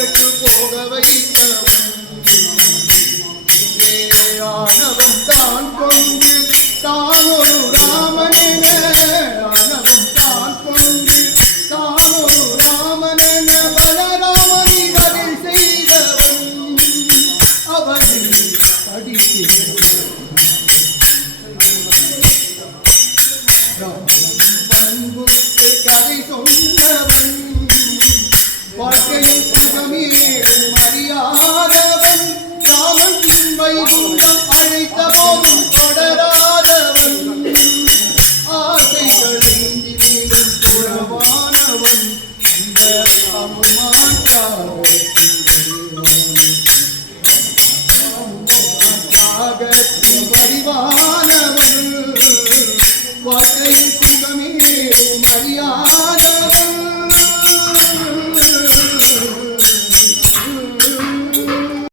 கட்டு போக வைத்தவன் ஆணவம் தான் கொண்டு தான் ஒரு ராமனின. ஆணவம் தான் கொண்டு தான் ஒரு ராமனின. பலராமனை வரை செய்தவன் அவனின் படிக்கிறவன் பண்புக்கு coração.